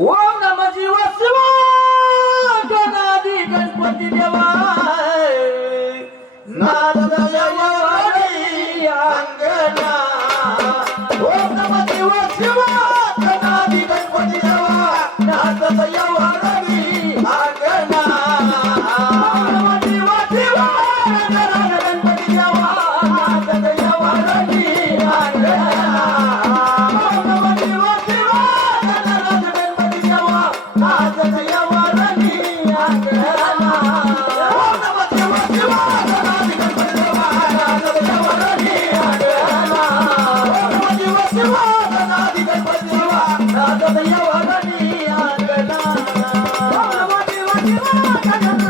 Whoa! 别说了。